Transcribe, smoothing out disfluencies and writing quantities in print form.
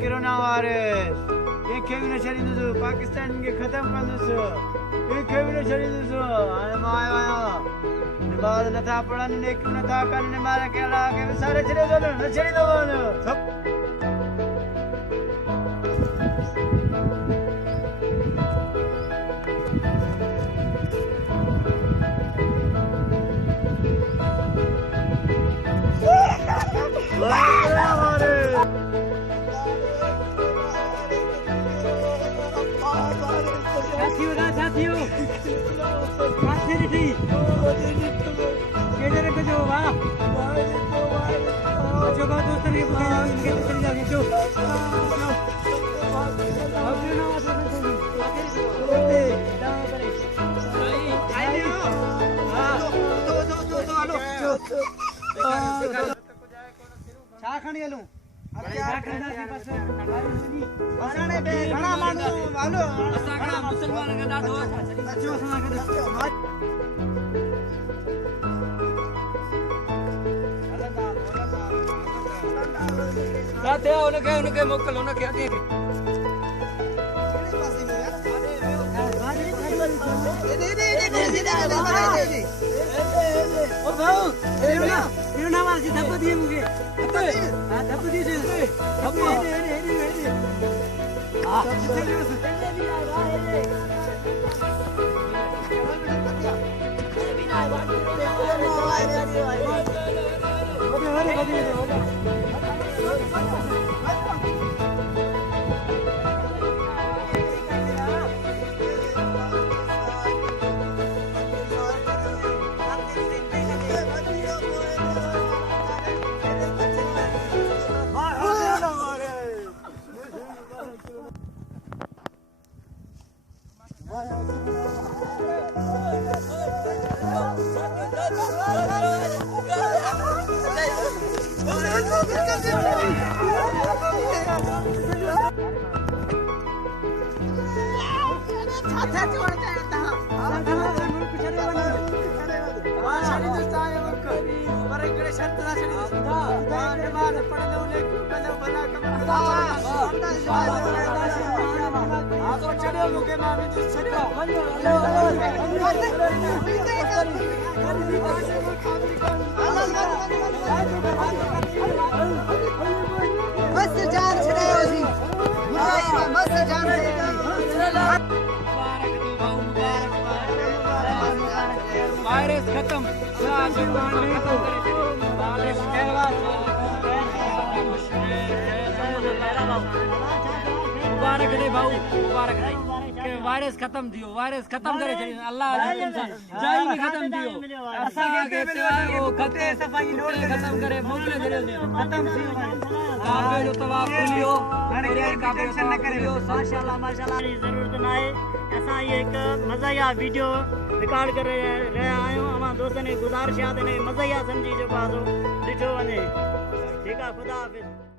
Corona virus ये केवी न छॾींदुसि पाकिस्तान खे ख़तमु कंदुसि ये केवी न छॾींदुसि हाणे मां आयो आहियां ॿार नथा पढ़नि नेकियूं नथा कनि ॿार खे अलाह खे विसारे छॾियो अथनि न छॾींदो सभु साथियों खणी हलूं घणा माण्हू हलो असां घणा मुसलमान खे ॾाढो अचो असां खे साथे उनखे मोकल उनखे अॻे ओ भाऊ इहो ना वासी धप दिए मूंखे हां धप दी दे धप हां वायरस खत्म मुबारक दे भाऊ मुबारक दे वायरस खत्म दियो वायरस खत्म करे छॾियो अल्लाह जाई भी खत्म दियो असां खे वो खते सफ़ाई नोट खत्म करे मोकले छॾियो खत्म थी काबे जो तवाफ खोलियो हाणे काबे टेंशन न करे माशाल्लाह माशाल्लाह जरूरत न आहे असां ये एक मज़ाया वीडियो रिकॉर्ड कर रहे आहियूं अमां दोस्तन ने गुज़ारिश आहे त मज़ाया समझी जो पासो ॾिठो वञे ठीकु आहे खुदा हाफ़िज़।